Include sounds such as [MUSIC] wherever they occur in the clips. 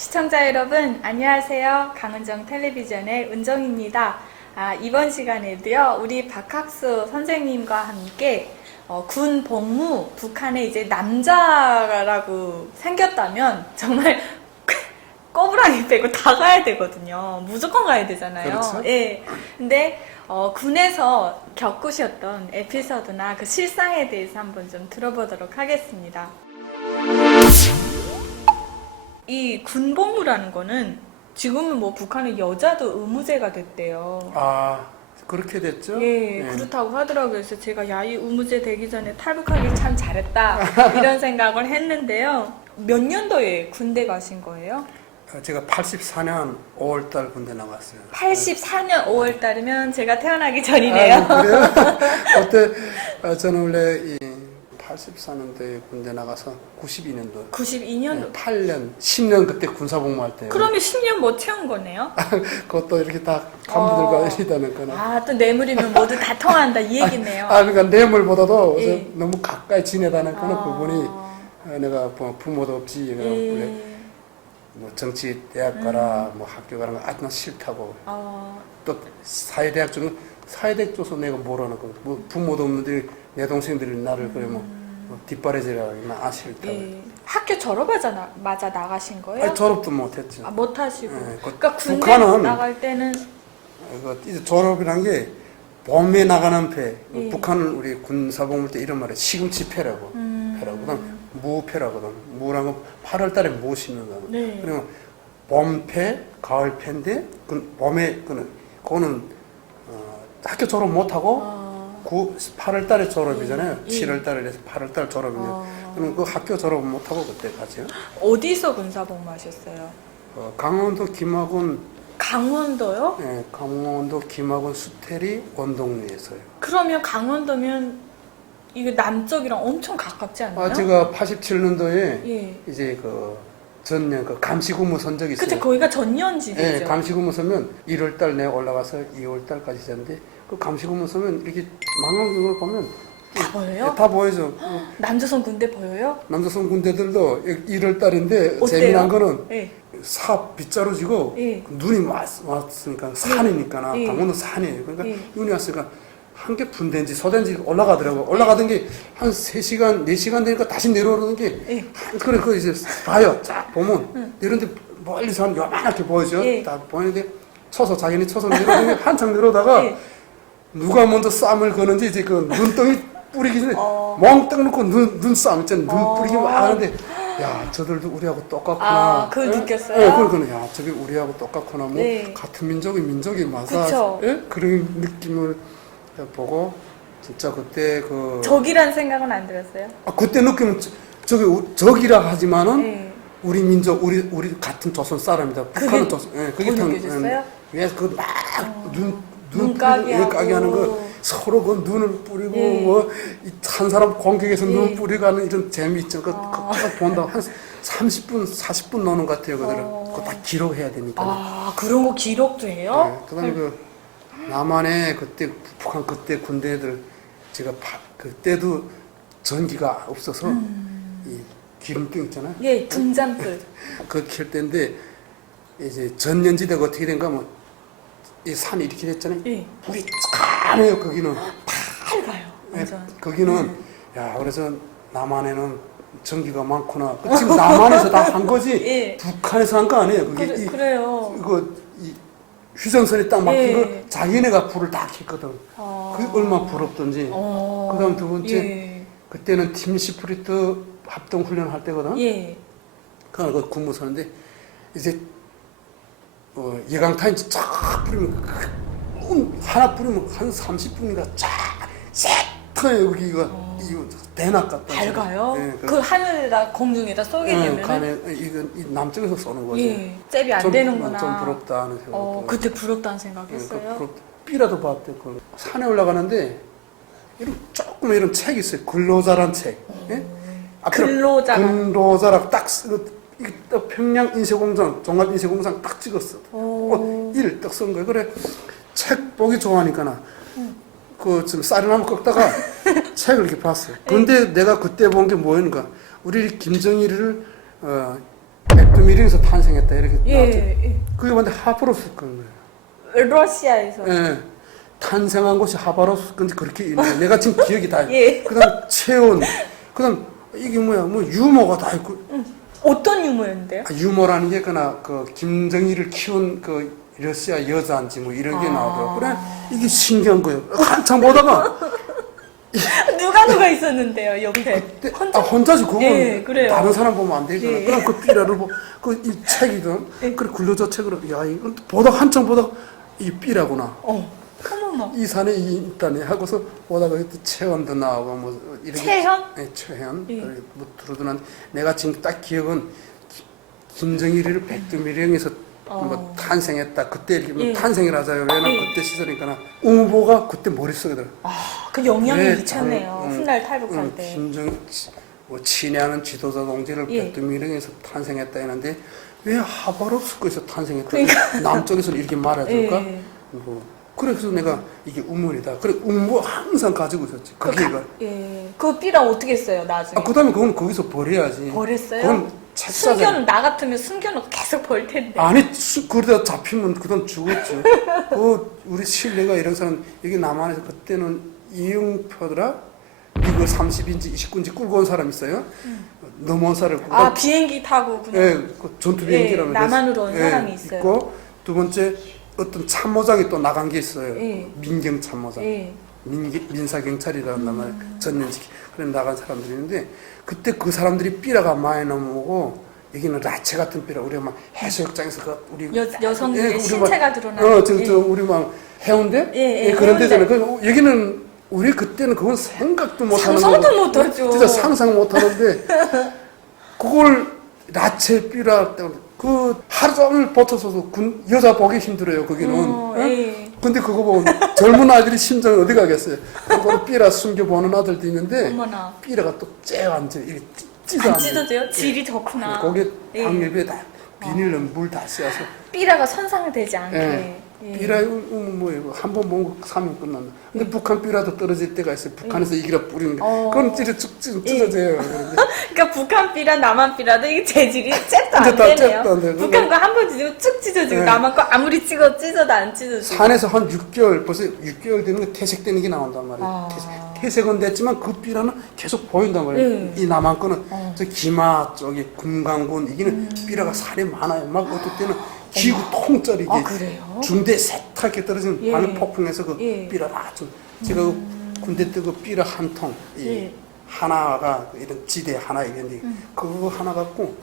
시청자 여러분, 안녕하세요. 강은정 텔레비전의 은정입니다. 아, 이번 시간에도요, 우리 박학수 선생님과 함께 어, 군 복무, 북한에 이제 남자라고 생겼다면 정말 [LAUGHS] 꼬부랑이 빼고 다 가야 되거든요. 무조건 가야 되잖아요. 그렇죠. 예. 근데 어, 군에서 겪으셨던 에피소드나 그 실상에 대해서 한번 좀 들어보도록 하겠습니다. 이 군복무라는 거는 지금은 뭐 북한은 여자도 의무제가 됐대요. 아 그렇게 됐죠? 예, 예. 그렇다고 하더라고요. 그래서 제가 야, 이 의무제 되기 전에 탈북하기 참 잘했다. 이런 [LAUGHS] 생각을 했는데요. 몇 년도에 군대 가신 거예요? 아, 제가 84년 5월달 군대 나갔어요. 84년 5월 달이면 제가 태어나기 전이네요. 아, 그래요? [LAUGHS] 그때 아, 저는 원래 이 84년도에 군대 나가서 92년도 92년도. 8년 10년 그때 군사복무할 때 그러면 10년 못 채운 거네요? [LAUGHS] 그것도 이렇게 다 간부들과 어. 이러다는 거는 아, 또 뇌물이면 모두 다 통한다 이 얘기네요. 아 그러니까 뇌물보다도 예. 저 너무 가까이 지내다는 거는 아. 그분이 아, 내가 뭐 부모도 없지 예. 뭐 정치 대학 가라 음. 뭐 학교 아주 난 싫다고 어, 또 사회대학 중에 사회대학 줘서 내가 뭐라는 거. 뭐 부모도 없는데 내 동생들이 나를 그래 뭐, 뭐 뒷바라지라 나 싫다고. 예. 학교 졸업하자 맞아 나가신 거예요? 아니, 졸업도 못했죠. 아, 못 하시고. 예, 그 그러니까 군대 북한은 나갈 때는 이제 졸업이란 게 봄에 나가는 배. 예. 북한은 우리 군사복무 때 이런 말에 시금치 패라고. 음, 패라고. 그다음 무패라거든. 무란 건 8월달에 무 심는다. 네. 그리고 봄패, 가을패인데 그 봄에 그는 그거는 어, 학교 졸업 못하고 어, 9, 8월 달에 졸업이잖아요. 예. 7월 달에 해서 8월 달 졸업인데. 어. 그럼 그 학교 졸업 못 하고 그때 가죠. 어디서 군사 복무하셨어요? 어, 강원도 김학원, 강원도요? 예, 강원도 김학원 수태리 원동리에서요. 그러면 강원도면 이게 남쪽이랑 엄청 가깝지 않나요? 아, 제가 87년도에 예. 이제 그 전년 그 감시근무 선 적이 있어요. 그때 거기가 전년지대죠. 예, 감시근무 서면 1월 달 내에 올라가서 2월 달까지 있었는데 그 감시근무 서면 이렇게 망원경을 보면 다 보여요? 다 보이죠. 어, [GASPS] 남조선 군대 보여요? 남조선 군대들도 1월 달인데 어때요? 재미난 거는 예. 사 빗자루 지고 예. 눈이 왔, 왔으니까 산이니까 예. 강원도 산이에요. 그러니까 예. 눈이 왔으니까 한 개 분대인지 소대인지 올라가더라고. 올라가던 게한 3시간, 4시간 되니까 다시 내려오는 게 예. 한, 그래 그 이제 봐요. 쫙 보면 내려는데 멀리서 한 요만하게 보이죠. 예. 다 보이는데 쳐서 자기네 쳐서 내려오는 게 한참 내려오다가 예. 누가 먼저 쌈을 거는지 이제 그 눈덩이 뿌리기 전에 어. 멍딱 놓고 눈, 눈싸움 있잖아요. 눈 어. 뿌리기 막 하는데 야 저들도 우리하고 똑같구나. 아, 그걸 예? 느꼈어요? 예, 그러거든요. 야 저게 우리하고 똑같구나. 뭐 네. 같은 민족이 민족이 맞아. 그쵸. 예? 그런 느낌을 보고 진짜 그때 그 적이란 생각은 안 들었어요? 아, 그때 느낌은 저- 저게 우- 적이라 하지만은 예. 우리 민족 우리 우리 같은 조선 사람이다. 북한은 그게 조선. 예, 더 느껴졌어요? 왜그막 눈 눈가게 하고. 까게 하는 거 서로 그 눈을 뿌리고 예. 뭐한 사람 공격해서 예. 눈 뿌리고 하는 이런 재미 있죠. 그, 아. 그 본다 한 30분 40분 노는 것 같아요. 그들은 어. 그거 다 기록해야 되니까. 아, 그런 거 기록도 해요? 네, 그다음에 그 남한의 그때 북한 그때 군대들 제가 파- 그때도 전기가 없어서 음. 이 기름등 있잖아요. 예, 등잔불. [LAUGHS] 그킬 때인데 이제 전년지대가 어떻게 된가 하면 이 산이 이렇게 됐잖아요. 예. 불이 ცხ하네요 거기는. 밝아요. 예, 완전. 거기는 야 그래서 남한에는 전기가 많구나. 그 지금 남한에서 다 한 거지 예. 북한에서 한 거 아니에요. 그게 그래, 이, 그래 요. 이거 이 휴전선이 딱 막힌 예. 거 자기네가 불을 딱 켰거든. 어. 그게 얼마나 부럽던지. 어. 그다음 두 번째, 예. 그때는 팀 시프리트 합동 훈련 할 때거든. 예. 그그 근무 서는데 이제 어, 예강탄 쫙 뿌리면 음, 하나 뿌리면 한 30분인가 쫙 새트에 여기가 어. 이거 대낮 같다. 밝아요? 예, 그 하늘에다 공중에다 쏘게 예, 되면은 간에 이건 이 남쪽에서 쏘는 거지. 예, 잽이 안 좀, 되는구나. 좀 부럽다 하는 생각. 어, 그때 부럽다는 예, 생각했어요. 그 부럽다. 삐라도 봤대. 그 산에 올라가는데 이런 조금 이런 책이 있어요. 근로자란 책. 예? 앞에 근로자가. 근로자라 딱 쓰고 이게 딱 평양 인쇄공장 종합 인쇄공장 딱 찍었어. 오. 일딱 쓴 거야. 그래 책 보기 좋아하니까나 음. 그 지금 쌀이나무 꺾다가 [LAUGHS] 책을 이렇게 봤어요. 근데 내가 그때 본 게 뭐였는가? 우리 김정일을 어, 백두미령에서 탄생했다 이렇게 나왔죠. 예, 예. 그게 근데 하바롭스 건 거예요. 러시아에서. 예. 탄생한 곳이 하바롭스 건데 그렇게 있는데 [LAUGHS] 내가 지금 기억이 다. 예. 그다음 체온. 그다음 이게 뭐야 뭐 유머가 다 있고 어떤 유머였는데요? 아, 유머라는 게 그나 그 김정일을 키운 그 러시아 여자인지 뭐 이런 게 아. 나오더라고. 그래 이게 신기한 거예요. 한참 보다가 [LAUGHS] 누가 누가 있었는데요 옆에? 그때 혼자? 아, 혼자지 그건 예, 그래요. 다른 사람 보면 안 되잖아. 예. 그럼 그 삐라를 보그이 책이든 예. 그래 굴려져 책으로 야 이거 보다 한참 보다가 이 삐라구나. 어. 어머머. 이 산에 이 있다네 하고서 보다가 또 체온도 나오고 뭐 이렇게 체현? 예, 체현 예. 뭐 들어두는 내가 지금 딱 기억은 기- 김정일이를 백두미령에서 어. 뭐 탄생했다 그때 이렇게 뭐 예. 탄생이라자요 왜냐면 예. 그때 시절이니까 우보가 그때 머릿속에 들어 그 영향이 왜 미쳤네요. 당- 음, 훗날 탈북할 응, 때. 김정 뭐 친애하는 지도자 동지를 예. 백두미령에서 탄생했다 했는데 왜 하바롭스크에서 탄생했다 그러니까. 남쪽에서는 이렇게 말해줄까 [LAUGHS] 예. 뭐 그래서 내가 이게 우물이다 그래 우물 항상 가지고 있었지 그 그게 가- 예. 그 삐라 어떻게 했어요 나중에? 아 그다음에 그건 거기서 버려야지 버렸어요? 그건 숨겨는 나 같으면 숨겨놓고 계속 벌 텐데. 아니 수- 그러다 잡히면 그다음 죽었죠 [LAUGHS] 그 우리 신뢰가 이런 사람 여기 남한에서 그때는 이응표더라 미국 30인지 29인지 끌고 온 사람 있어요 넘어온 사람 아 비행기 타고 그냥. 예, 그 전투 예, 남한으로 온 예, 사람이 있어요. 있고 두 번째 어떤 참모장이 또 나간 게 있어요. 예. 민경 참모장, 예. 민기, 민사 경찰이라는 나라 음. 전년직 그래 나간 사람들이 있는데 그때 그 사람들이 삐라가 많이 넘어오고 여기는 라체 같은 삐라 우리가 막 해수욕장에서 그 우리 여, 여성들의 예, 신체가 드러나는. 어, 저, 저 예. 우리 막 해운대? 예, 예, 그런 해운대. 데잖아요. 그 여기는 우리 그때는 그건 생각도 못 하는 상상도 거고. 못하죠. 진짜 상상 못 하는데 그걸 라체 삐라 때문에 그 하루 종일 버텨서도 군 여자 보기 힘들어요 거기는. 어, 어? 예. 근데 그거 보면 젊은 아이들이 심장이 어디 가겠어요. 그걸 삐라 숨겨 보는 아들도 있는데 어머나. 삐라가 또째 앉아 이렇게 안. 찢어져요? 질이 좋구나. 거기에 예. 방엽에 다 비닐로 물다 씌워서 삐라가 손상되지 않게. 예. 예. 삐라 뭐예요? 한번 본거 3일 끝난다. 근데 북한 삐라도 떨어질 때가 있어요. 북한에서 이기라 뿌리는 거. 어. 그건 찢어 쭉 찢어- 찢어져요. 그런데 [LAUGHS] 그러니까 북한 삐라, 남한 삐라도 이게 재질이 [LAUGHS] 잽도 안 되네요. 잽도 안 돼요. 북한 거 한 번 찢으면 쭉 찢어지고 예. 남한 거 아무리 찍어 찢어도 안 찢어지고. 산에서 한 6개월 벌써 6개월 되는 거 퇴색되는 게 나온단 말이에요. 아. 퇴색, 퇴색은 됐지만 그 삐라는 계속 보인단 말이에요. 음. 이 남한 거는 어. 저 기마 쪽에 금강군 이기는 삐라가 살이 많아요. 막 어떨 때는 기구 통짜리 아 그래요? 중대 세탁게 떨어지는 예. 반응 폭풍해서 그 예. 삐라 아주 제가 그 군대 때 그 삐라 한 통, 이 예. 하나가 이런 지대 하나 이건데 그거 하나 갖고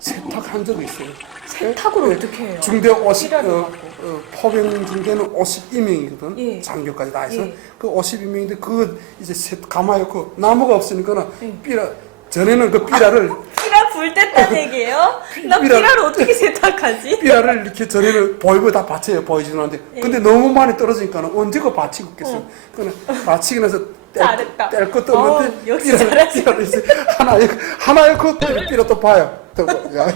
세탁한 적이 있어요. 세탁을 예. 어떻게 해요? 중대 50, 삐라를 어, 갖고. 어, 포병 중대는 52명이거든. 예. 장교까지 다 해서 예. 그 52명인데 그거 이제 세, 가마에 그 나무가 없으니까는 예. 삐라 전에는 그 삐라를 삐라 [LAUGHS] 불 뗐다는 얘기예요? 나 삐라- 삐라를 어떻게 세탁하지? 삐라를 이렇게 전에는 보이고 다 받쳐요 않는데 예. 근데 너무 많이 떨어지니까 는 언제가 받치고 있겠어 어. 그는 받치기 나서 잘했다. 뗄 것도 없는데 어, 역시 삐라를, 잘하시네. 삐라를 이제 하나에 하나에 그 삐라 또 봐요 또 야,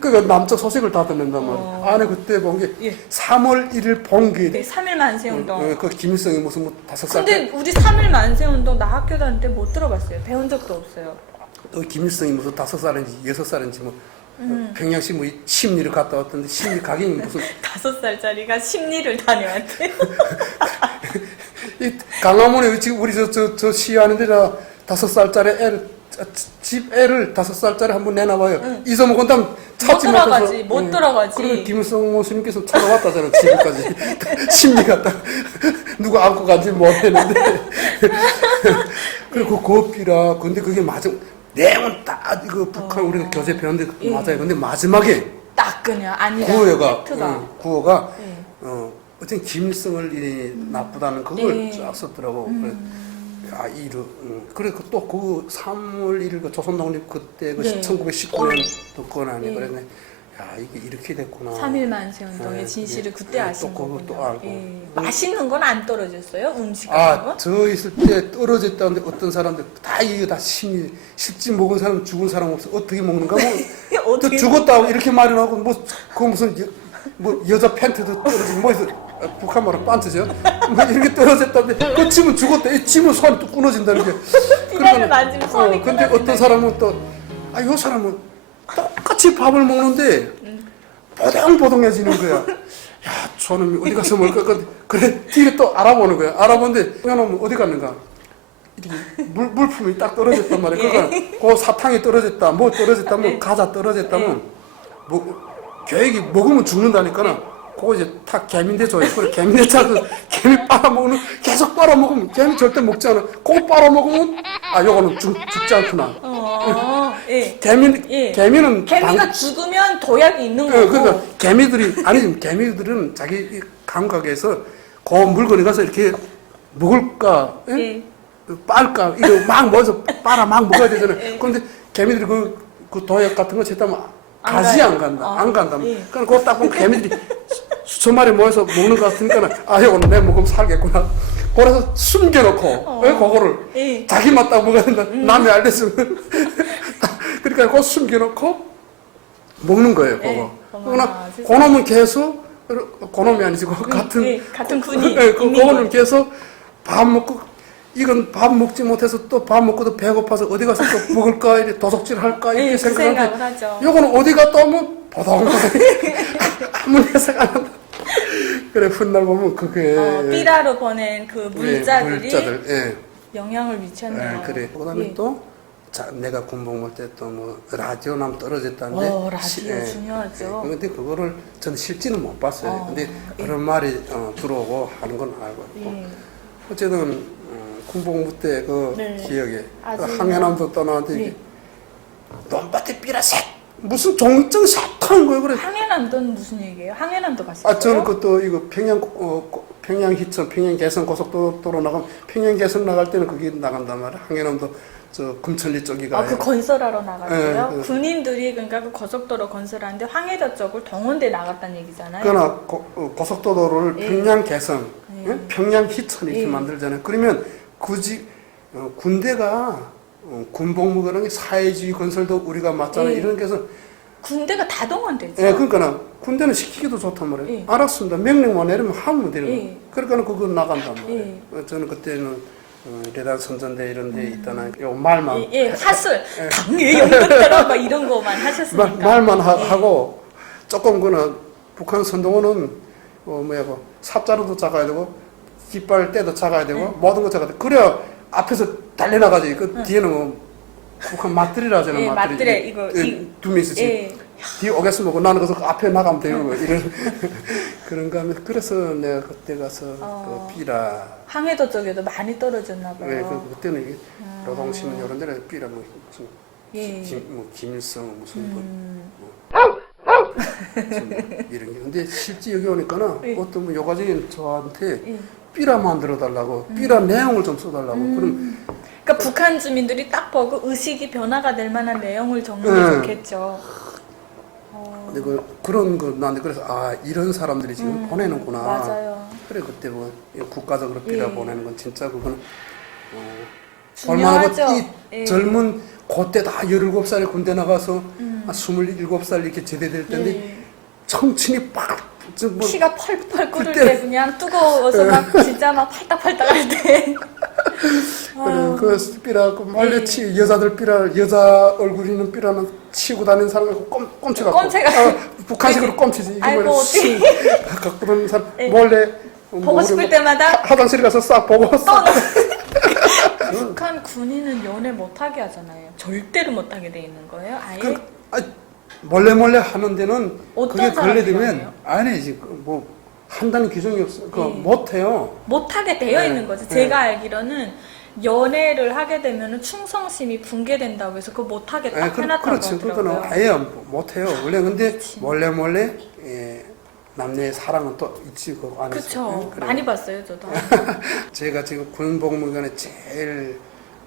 그거 남쪽 소식을 다 듣는단 말이야 어. 안에 그때 본 게 예. 3월 1일 본게 네, 3일 만세 운동. 어, 그 김일성이 무슨 뭐 다섯 살 근데 때, 우리 3일 만세 운동 나 학교 다닐 때 못 들어봤어요. 배운 적도 없어요. 또 김일성이 무슨 다섯 살인지 여섯 살인지 뭐 음. 어, 평양시 뭐 심리를 갔다 왔던데 심리 각인이 무슨 [LAUGHS] 다섯 살짜리가 심리를 다녀왔대. [LAUGHS] 이 강화문에 지금 우리 저 저 저 시위하는데 저 다섯 살짜리 애를 아, 집 애를 다섯 살짜리 한 번 내놔봐요. 응. 잊어먹은 다음 찾지 못 못해서. 들어가지, 못 응. 들어가지. 그러면 김일성 스님께서 찾아왔다잖아 집까지 심리 갔다 누가 안고 간지 모르겠는데 [LAUGHS] 그리고 고삐라 근데 그게 맞아 내용은 딱 이거 북한 어. 우리가 교재 배웠는데 예. 맞아요. 근데 마지막에 딱 그냥 아니라 구호가. 응, 구호가 예. 어, 어쨌든 김일성을 이 나쁘다는 그걸 네. 쫙 썼더라고. 음. 그래, 아, 이르. 응. 그래, 그또그 3월 1일 그 조선독립 그때 그 네. 1919년 독건 아니 네. 그랬네. 야, 이게 이렇게 됐구나. 3일 만세 운동의 예, 진실을 예, 그때 예, 아신 또 그거 거군요. 또 알고. 예. 뭐- 맛있는 건 안 떨어졌어요? 음식 같은 아, 거? 저 있을 때 떨어졌다는데 어떤 사람들 다 이거 다 심이 실지 먹은 사람 죽은 사람 없어 어떻게 먹는가 뭐 [LAUGHS] 또 어떻게 죽었다고 이렇게 말을 하고 뭐그 무슨 여, 뭐 여자 팬티도 떨어지고 뭐 해서 아, 북한 말은 반트죠 뭐 이렇게 떨어졌다는데 그 침은 죽었다 이 침은 손이 또 끊어진다는 게 [LAUGHS] 피라를 만지면 손이 어, 근데 끊어진다. 어떤 사람은 또아요 사람은 똑같이 밥을 먹는데 음. 보동보동해지는 거야. 야, 저놈이 어디 가서 먹을까? 그- 그래, 뒤에 또 알아보는 거야. 알아보는데, 이놈은 어디 갔는가? 물, 물품이 딱 떨어졌단 말이야. 그러니까, 그 사탕이 떨어졌다, 뭐 떨어졌다, 뭐 예. 과자 떨어졌다면, 뭐, 계획이 먹으면 죽는다니까는, 그거 이제 다 개미인데 줘요. 그래, 개미인데 짜서 개미 빨아먹는, 계속 빨아먹으면, 개미 절대 먹지 않아. 그거 빨아먹으면, 아, 요거는 죽, 죽지 않구나. 어, 예. 개미, 예. 개미는 개미가 방- 죽으면 도약이 있는 예, 거고. 그러니까 개미들이 아니 개미들은 자기 이 감각에서 그 물건에 가서 이렇게 먹을까, 예? 예. 빨까 이거 막 먹어서 빨아 막 먹어야 되잖아요. 예. 그런데 개미들이 그, 그 도약 같은 거 제다면 안 가지 가요. 안 간다, 어. 안 간다. 예. 그러니까 그거 딱 보면 개미들이 수- 수천 마리 모여서 먹는 것 같으니까 아 이거는 내 먹으면 살겠구나. 그래서 숨겨놓고 어. 예, 그거를 예. 자기만 딱 먹어야 된다. 남이 알렸으면. 그러니까 그거 숨겨놓고 먹는 거예요, 예. 그거. 어머나, 그러나. 그놈은 계속 그놈이 아니지, 그 같은 예, 같은 군이 예, 그 거. 계속 밥 먹고 이건 밥 먹지 못해서 또 밥 먹고도 배고파서 어디 가서 또 [LAUGHS] 먹을까 이렇게 도둑질 할까 이렇게 예, 그 생각하는데. 요거는 어디 갔다 오면 보동보동 [LAUGHS] 아무 해석 안 한다. 그래 훗날 보면 그게 어, 삐라로 보낸 그 예, 물자들이 물자들 예. 영향을 미쳤네요. 예, 그래. 그다음에 예. 또 자, 내가 군복 먹을 때또 뭐 라디오 남 떨어졌다는데 어, 라디오 시- 예. 중요하죠. 예, 근데 그거를 저는 실지는 못 봤어요. 어, 근데 예. 그런 말이 어, 들어오고 하는 건 알고 있고 예. 어쨌든 어, 군복무 때그 네. 기억에 그 항해남도 떠나는데 네. 이게 논밭에 삐라색 무슨 종이증 삭하는 거예요. 그래. 항해남도는 무슨 얘기예요? 항해남도 가셨어요? 아 저는 그것도 이거 평양 어, 고- 평양 희천 평양 개성 고속도로 나가면 평양 개성 나갈 때는 거기 나간단 말이야. 항해남도 저 금천리 쪽이 가요. 아, 그 건설하러 나갔어요? 예, 그- 군인들이 그러니까 그 고속도로 건설하는데 황해도 쪽을 동원대 나갔다는 얘기잖아요. 그러나 고, 어, 고속도로를 예. 평양 개성, 예. 예? 평양 희천 이렇게 예. 만들잖아요. 그러면 굳이 어, 군대가 어, 군복무라는 게 사회주의 건설도 우리가 맞잖아요. 예. 이런 게 해서 군대가 다 동원되죠. 예, 그러니까 군대는 시키기도 좋단 말이에요. 예. 알았습니다. 명령만 내리면 하면 되는 거예요. 예. 그러니까 그거 나간단 말이에요. 예. 어, 저는 그때는 어, 레단 선전대 이런 데 있다나 요 말만 예, 예, 하술, 당의 연극대로 막 이런 거만 하셨으니까. 말, 말만 하, 예. 고 조금 그는 북한 선동원은 어 뭐야 그 삽자루도 작아야 되고 깃발 때도 작아야 되고 네. 모든 거 작아야 돼. 그래야 앞에서 달려나가지. 그 뒤에는 뭐 북한 맞들이라 하잖아. 예, 맞들이. 맞들에 이거 예, 이- 두 명이서 예. 뒤에 오겠으면 뭐 나는 그래서 그 앞에 나가면 되고 뭐 이런 [LAUGHS] 그런가 하면 그래서 내가 그때 가서 어. 그 삐라 항해도 쪽에도 많이 떨어졌나 봐요. 왜 그, 그때는 이게 아. 노동신문 이런 데는 삐라 뭐 무슨 예. 김, 뭐 김일성 무슨 뭐 음, 무슨 이런 게 근데 실제 여기 오니까는 예. 어떤 뭐 요가적인 저한테 예. 삐라 만들어 달라고 삐라 내용을 좀 써달라고 그럼 음. 그러니까 북한 주민들이 딱 보고 의식이 변화가 될 만한 내용을 적는 게 네. 좋겠죠. 어, 근데 그 그런 거 나한테 그래서 아 이런 사람들이 지금 음, 보내는구나 맞아요. 그래 그때 뭐 국가적으로 삐라 예. 보내는 건 진짜 그거는 어. 얼마나 이 예. 젊은 그때 다 17살에 군대 나가서 음. 한 27살 이렇게 제대될 텐데 예. 청춘이 빡저 뭐, 피가 펄펄 끓을 그때- 때 그냥 [LAUGHS] 뜨거워서 막 진짜 막 팔딱팔딱 할 때. 그래, 그 삐라, 그 말려 예. 치 여자들 삐라, 여자 얼굴 있는 삐라는 치고 다니는 사람 꼼 꼼치 갖고. 꼼치가- 아, 북한식으로 꼼치지. 이게 아이고, 뭐야, 어떡해. 씨. 갖고 다니는 사람 예. 몰래 뭐 보고 싶을 뭐 때마다 하- 화장실에 가서 싹 보고 또 싹. [LAUGHS] 북한 군인은 연애 못하게 하잖아요. 절대로 못하게 돼 있는 거예요. 아예 그, 아, 몰래 몰래 하는 데는 어떤 그게 걸려되면 하나요? 아니지. 그뭐 한다는 규정이 없어. 그 예. 못해요. 못하게 되어 네. 있는 거죠. 네. 제가 알기로는 연애를 하게 되면은 충성심이 붕괴된다고 해서 그거 못하게 예, 딱 그, 해놨다고 그렇죠. 그거는. 아예 못해요. 원래 근데 그치. 몰래 몰래 예, 남녀의 사랑은 또 있지 그 안에서. 예, 그래요. 많이 봤어요, 저도. [LAUGHS] 제가 지금 군복무관에 제일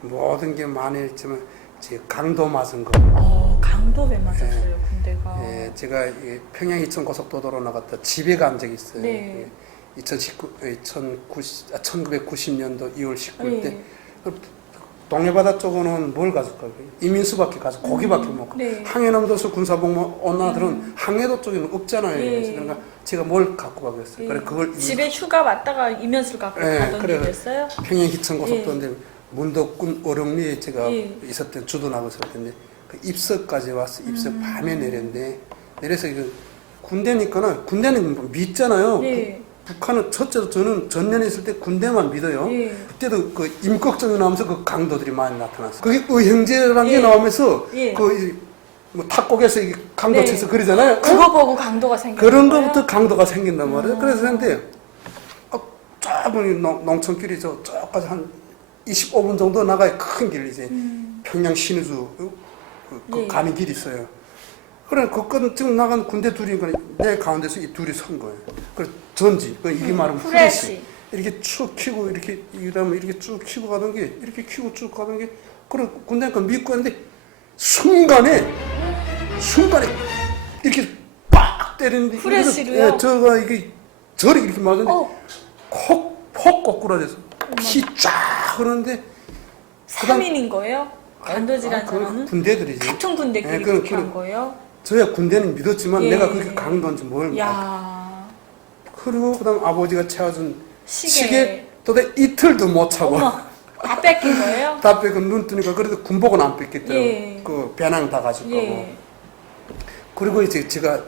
모든 게 많이 있지만 제 강도 맞은 거. 어, 강도배 맞았어요, 군대가. 예, 제가 이 평양 이천 고속도로로 나갔다 집에 간 적이 있어요. 네. 예, 2019, 2090, 아, 1990년도 2월 19일 때 예. 동해바다 쪽은 뭘 가져갈까요? 이민수밖에 가서 고기밖에 못 가. 네. 항해남도서 군사복무 온 나들은 항해도 쪽에는 없잖아요. 예. 그래서 그러니까 제가 뭘 갖고 가겠어요. 예. 그래 그걸 이- 집에 휴가 왔다가 이면술 갖고 예, 가던 그래요. 일이었어요? 평양 희천 고속도로인데 문덕군 어령리에 제가 예. 있었던 주둔하고 있을 텐데 그 입석까지 왔어. 입석 음. 밤에 내렸는데 내려서 그 군대니까는 군대는 뭐 믿잖아요. 예. 부- 북한은 첫째로 저는 전년에 있을 때 군대만 믿어요. 예. 그때도 그 임꺽정이 나오면서 그 강도들이 많이 나타났어. 그게 의형제라는 예. 게 나오면서 예. 그 뭐 탁곡에서 강도 네. 쳐서 그러잖아요. 그거 보고 강도가 생긴 그런 거예요? 거부터 강도가 생긴단 말이에요. 음. 그래서 근데 어, 좁은 농- 농촌길이 저 저까지 한 25분 정도 나가야 큰 길 이제 음. 평양 신의주 그, 그, 그 예. 가는 길이 있어요. 그래 그건 지금 나간 군대 둘이 그내 가운데서 이 둘이 선 거예요. 그래 전지 그 이게 말하면 후레쉬 후레쉬. 이렇게 쭉 키고 이렇게 이러면 이렇게 쭉 키고 가던 게 이렇게 키고 쭉 가던 게 그래 군대 그 믿고 했는데 순간에 순간에 이렇게 빡 때리는데 후레쉬로요? 이거- 예, 저가 이게 저리 이렇게 맞았는데 어, 콕 콕 거꾸라져서 피쫙 그다음- 3인인 거예요? 간도질한 아, 그건 사람은? 군대들이지. 같은 군대끼리 예, 그- 그렇게 그- 한 거예요? 저야 군대는 믿었지만 예. 내가 그렇게 강도인지 뭘야 그리고 그다음 아버지가 채워준 시계. 시계 도대 이틀도 못 차고 어머, 다 뺏긴 거예요? [LAUGHS] 다 빼고 눈 뜨니까 그래도 군복은 안 뺏겠더라고 예. 그 배낭 다 가질 거고 예. 그리고 이제 제가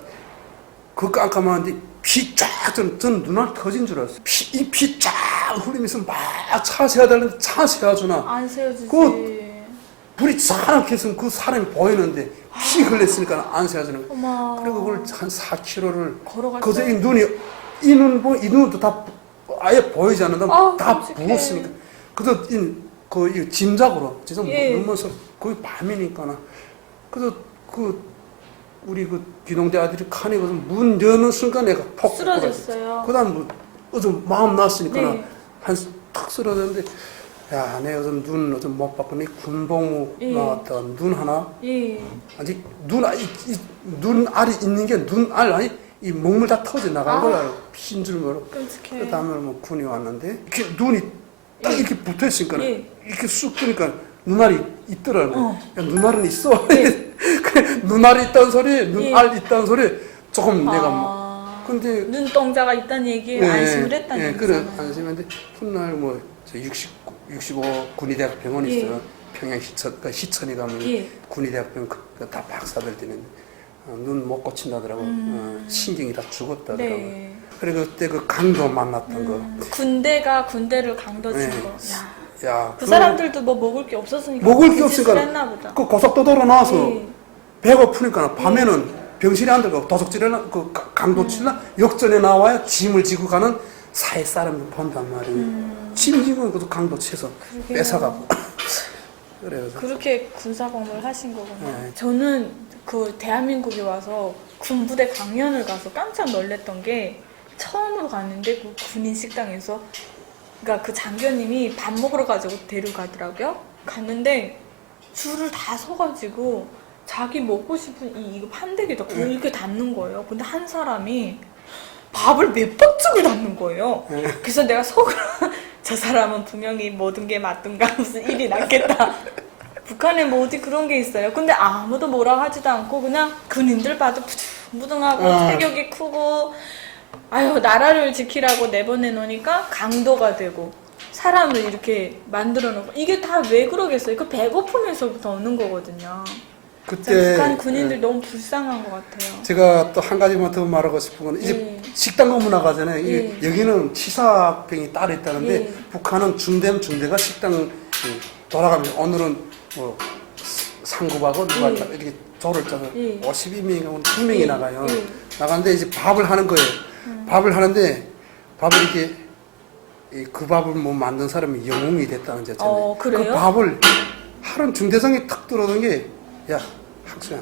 그 깜깜한데 피쫙전 전 눈알 터진 줄 알았어요 피, 피쫙 흘리면서 막차 세워달라는데 차 세워주나 안 세워주지. 그- 불이 사랑케 했으면 그 사람이 보이는데 피 흘렸으니까 안 세워주는 거예요 어머. 그리고 그걸 한 4km를 걸어갈 때. 이 눈이 이 눈 보, 이 눈도 다 아예 보이지 않는다. 아우, 다 끔찍해. 부었으니까. 그래서 그이 짐작으로 진짜 예. 눈면서 거의 밤이니까나. 그래서 그 우리 그 기동대 아들이 칸에 가서 문 여는 순간 내가 폭 쓰러졌어요. 그다음 뭐 어제 마음 났으니까 네. 한탁 쓰러졌는데 야, 내 어제 눈 어제 못 봤더니 군복무 예. 나왔다. 눈 하나 예. 아니 눈알 눈알이 있는 게 눈알 아니 이 목물 다 터져 나간 아. 걸 알고 흰줄 모르고 끔찍해. 그 다음에 뭐 군이 왔는데 이렇게 눈이 딱 예. 이렇게 붙어 있으니까 예. 이렇게 쑥 뜨니까 눈알이 있더라고. 어. 야, 눈알은 있어. 예. [LAUGHS] 그래 눈알이 있다는 소리, 눈알 있다는 소리 조금 내가 뭐. 아, 근데 눈동자가 있다는 얘기에 안심을 했다는 예, 얘기잖아요. 안심했는데 훗날 뭐저 60, 65 군의대학 병원이 예. 있어요. 평양 시천, 그러니까 시천에 가면 예. 군의대학병 그, 그다 박사들 되는데 어, 눈못 고친다더라고. 음. 어, 신경이 다 죽었다더라고. 네. 그래 그때 그 강도 만났던 음, 군대가 군대를 강도 친 네. 거. 야, 거. 야, 그 사람들도 뭐 먹을 게 없었으니까 먹을 게그 짓을 없으니까 했나 보다. 그 고속도로로 나와서 예. 배고프니까 밤에는 병실에 안 들어가고 도적질에 나- 그 가- 강도 치나 역전에 나와야 짐을 지고 가는 사회 사람들 본단 말이에요. 음, 짐 지고 그도 강도 쳐서 그러게요. 뺏어가고. [LAUGHS] 그래서 그렇게 군사범을 하신 거구나. 네. 저는 그 대한민국에 와서 군부대 강연을 가서 깜짝 놀랐던 게 처음으로 갔는데 그 군인 식당에서 그러니까 그 장교님이 밥 먹으러 가지고 데려가더라고요. 갔는데 줄을 다 서가지고 자기 먹고 싶은 이 이거 판대기에다 굵게 담는 거예요. 근데 한 사람이 밥을 몇 박쪽을 담는 거예요. 네. 그래서 내가 속으로 [LAUGHS] 저 사람은 분명히 모든 게 맞든가 무슨 일이 났겠다. [LAUGHS] 북한에 뭐 어디 그런 게 있어요. 근데 아무도 뭐라 하지도 않고 그냥 군인들 봐도 부둥부둥하고 아. 체격이 크고 아유 나라를 지키라고 내보내 놓으니까 강도가 되고 사람을 이렇게 만들어 놓고 이게 다 왜 그러겠어요? 그 배고픔에서부터 오는 거거든요. 그때 북한 군인들 예, 너무 불쌍한 것 같아요. 제가 또 한 가지만 더 말하고 싶은 건 이제 예. 식당 근무 나가잖아요. 이게 예. 여기는 치사병이 따로 있다는데 예. 북한은 중대면 중대가 식당 그 돌아가면서 오늘은 뭐 상급하고 누가 예. 다 이렇게 조를 짜서 예. 52명이면 2명이 예. 나가요. 예. 나가는데 이제 밥을 하는 거예요. 음. 밥을 하는데 밥을 이렇게 이그 밥을 뭐 만든 사람이 영웅이 됐다는 거죠. 어? 그 밥을 하루 중대장이 탁 들어오는 게 야 학수야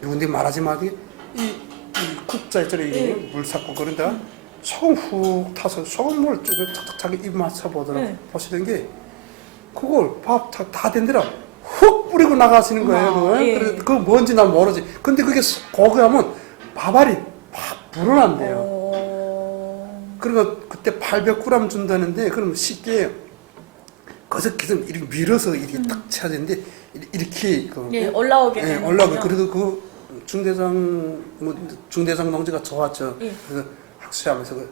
누군데 말하지 마. 이게 이, 이 국자 있잖아요. 이게 예. 물 삭고 그런다. 소금 훅 타서 소금물 착착 자기 입 맞춰 보더라 네. 보시던 게 그걸 밥다 된대라 훅 뿌리고 나가시는 거예요. 어머, 그거. 예. 그래, 그 뭔지 난 모르지. 근데 그게 고기하면 밥알이 팍 불어난대요. 어... 그리고 그때 800g 준다는데 그럼 쉽게 거기서 계속 이렇게 밀어서 이렇게 딱 쳐야 되는데 이렇게 그 예, 올라오게 예, 되는 올라오고 그래도 그 중대장 뭐 중대장 동지가 좋았죠. 예. 그래서 학수하면서 그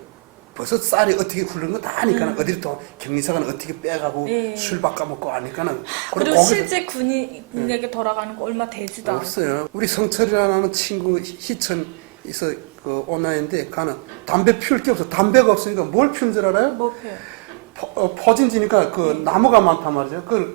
버섯 쌀이 어떻게 굴르는 거 다 아니까는 어디를 또 격리사관은 어떻게 빼가고 예. 술 바꿔먹고 아니까는 그리고 거기서 실제 군인에게 돌아가는 거 얼마 되지도 않고. 없어요. 우리 성철이라는 친구 희천에서 그 오나인데 가는 담배 피울 게 없어. 담배가 없으니까 뭘 피운 줄 알아요? 뭐 펴요? 퍼, 어, 퍼진지니까 그 나무가 많단 말이죠. 그걸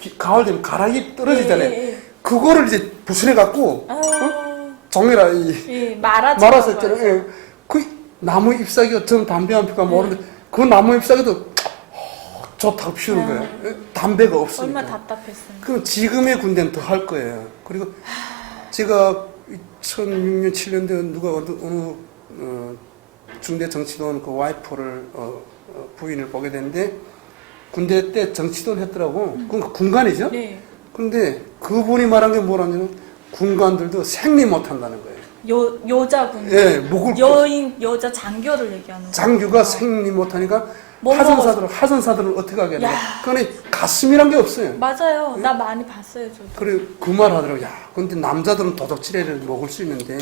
기- 가을 되면 가락이 떨어지잖아요. 예, 예, 예. 그거를 이제 부순해 갖고 아, 종이라 이 예, 말아서 말아요. 있잖아요. 예. 그 나무 잎사귀가 전 담배 한 피가 모르는데 그 나무 잎사귀도 어, 좋다고 피우는 거예요. 예, 담배가 없으니까. 얼마 답답했어요. 그럼 지금의 군대는 더 할 거예요. 그리고 제가 2006년 7년도에 누가 어느, 어느 어, 중대 정치도원 그 와이프를 어, 어, 부인을 보게 됐는데 군대 때 정치도원 했더라고. 그건 군관이죠. 네. 근데 그분이 말한 게 뭐라냐면 군관들도 생리 못 한다는 거예요. 여 여자분. 예, 목을 여인 여자 장교를 얘기하는 거. 장교가 생리 못 하니까 뭐 하전사들 하전사들을 어떻게 하겠냐. 야. 그러니 가슴이란 게 없어요. 맞아요. 나 많이 봤어요, 저도. 그래 그 말 하더라고. 야, 근데 남자들은 도적질해를 먹을 수 있는데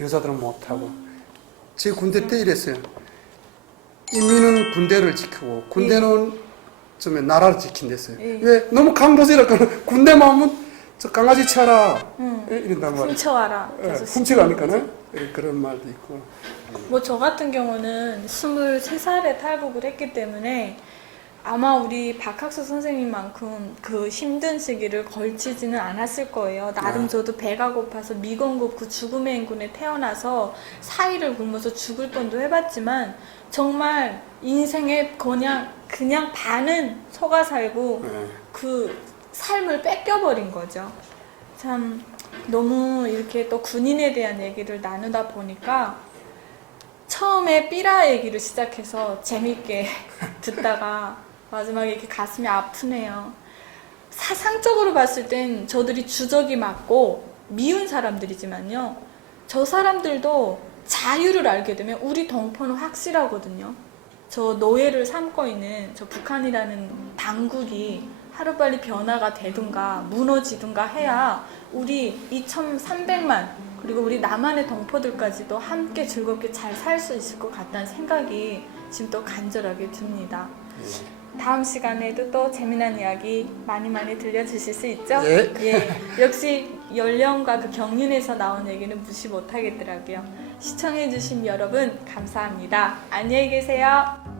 여자들은 못 하고. 제 군대 때 이랬어요. 인민은 군대를 지키고 군대는 좀 나라를 지킨댔어요. 예. 왜 너무 강도질할까? 군대만 하면 저 강아지 쳐라 응. 예, 이런단 말이에요. 훔쳐와라. 예, 그래서 훔쳐가니까는 예, 그런 말도 있고. 뭐 저 같은 경우는 23살에 탈북을 했기 때문에 아마 우리 박학수 선생님만큼 그 힘든 시기를 걸치지는 않았을 거예요. 나름 아. 저도 배가 고파서 미건국 그 죽음의 행군에 태어나서 사이를 굶어서 죽을 뻔도 해봤지만 정말 인생의 그냥 그냥 반은 속아 살고 예. 그 삶을 뺏겨버린 거죠. 참 너무 이렇게 또 군인에 대한 얘기를 나누다 보니까 처음에 삐라 얘기를 시작해서 재밌게 [LAUGHS] 듣다가 마지막에 이렇게 가슴이 아프네요. 사상적으로 봤을 땐 저들이 주적이 맞고 미운 사람들이지만요. 저 사람들도 자유를 알게 되면 우리 동포는 확실하거든요. 저 노예를 삼고 있는 저 북한이라는 당국이 하루빨리 변화가 되든가 무너지든가 해야 우리 2,300만 그리고 우리 남한의 동포들까지도 함께 즐겁게 잘 살 수 있을 것 같다는 생각이 지금 또 간절하게 듭니다. 다음 시간에도 또 재미난 이야기 많이 많이 들려주실 수 있죠? 예. 예. 역시 연령과 그 경륜에서 나온 얘기는 무시 못하겠더라고요. 시청해주신 여러분 감사합니다. 안녕히 계세요.